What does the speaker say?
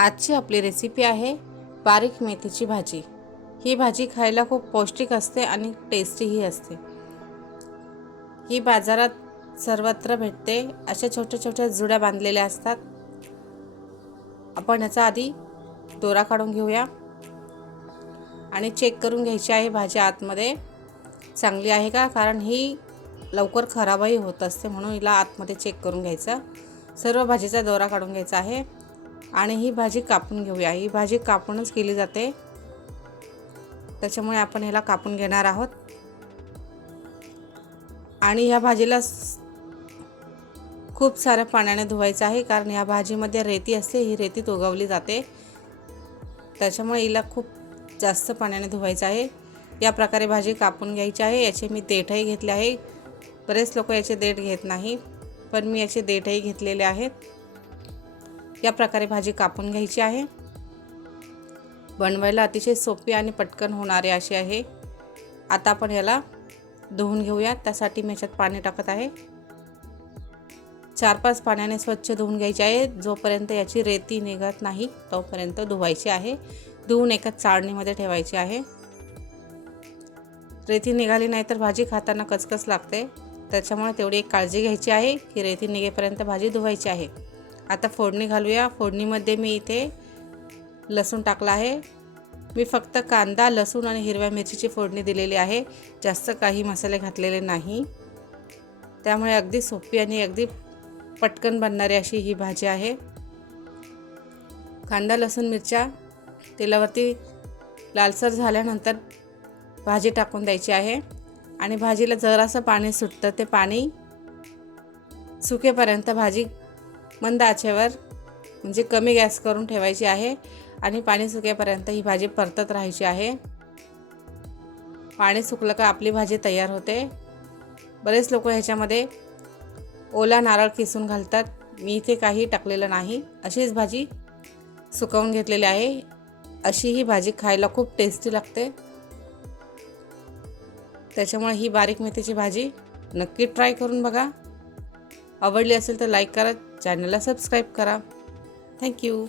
आजची आपली रेसिपी आहे बारीक मेथीची भाजी. ही भाजी खायला खूप पौष्टिक असते आणि टेस्टीही असते. ही बाजारात सर्वत्र भेटते. अशा छोट्या छोट्या जुड्या बांधलेल्या असतात. आपण याचा आधी दोरा काढून घेऊया. आणि चेक करून घ्यायची आहे भाजी आतमध्ये. चांगली आहे का? कारण ही लवकर खराबही होत असते म्हणून हिला आतमध्ये चेक करून घ्यायचं. सर्व भाजीचा दोरा काढून घ्यायचा आहे. आणि ही भाजी कापून घेऊया. ही भाजी कापूनच केली जाते. त्याच्यामुळे आपण ह्याला कापून घेणार आहोत. आणि ह्या भाजीला खूप साऱ्या पाण्याने धुवायचं आहे कारण ह्या भाजीमध्ये रेती असते ही रेतीत उगवली जाते. त्याच्यामुळे हिला खूप जास्त पाण्याने धुवायचं आहे. या प्रकारे भाजी कापून घ्यायची आहे. याचे मी देठही घेतले आहे. बरेच लोक याचे देठ घेत नाही पण मी याचे देठही घेतलेले आहेत. या प्रकारे भाजी कापून घ्यायची आहे. बनवायला अतिशय सोपी आणि पटकन होणारे अशी आहे. आता आपण याला धुवून घेऊया. त्यासाठी मी याच्यात पाणी टाकत आहे. चार पाच पाण्याने स्वच्छ धुवून घ्यायची आहे. जोपर्यंत याची रेती निघत नाही तोपर्यंत धुवायची आहे. धुवून एका चाळणीमध्ये ठेवायची आहे. रेती निघाली नाही तर भाजी खाताना कचकच लागते. त्याच्यामुळे तेवढी एक काळजी घ्यायची आहे की रेती निघेपर्यंत भाजी धुवायची आहे. आता फोडणी घालूया. फोडणीमध्ये मी इथे लसूण टाकला आहे. मी फक्त कांदा लसूण आणि हिरव्या मिरचीची फोडणी दिलेली आहे. जास्त काही मसाले घातलेले नाही. त्यामुळे अगदी सोपी आणि अगदी पटकन बनणारी अशी ही भाजी आहे. कांदा लसूण मिरच्या तेलावरती लालसर झाल्यानंतर भाजी टाकून द्यायची आहे. आणि भाजीला जरासं पाणी सुटतं. ते पाणी सुकेपर्यंत भाजी मंद आचेवर म्हणजे कमी गॅस करून ठेवायची आहे आणि पाणी सुकेपर्यंत ही भाजी परतत राहायची आहे. पाणी सुकलं का आपली भाजी तयार होते. बरेच लोक ह्याच्यामध्ये ओला नारळ किसून घालतात. मी इथे काही टाकलेलं नाही. अशीच भाजी सुकवून घेतलेली आहे. अशी ही भाजी खायला खूप टेस्टी लागते. त्याच्यामुळे ही बारीक मेथीची भाजी नक्की ट्राय करून बघा. आवडली असेल तर लाईक करा चॅनलला सबस्क्राईब करा. थँक्यू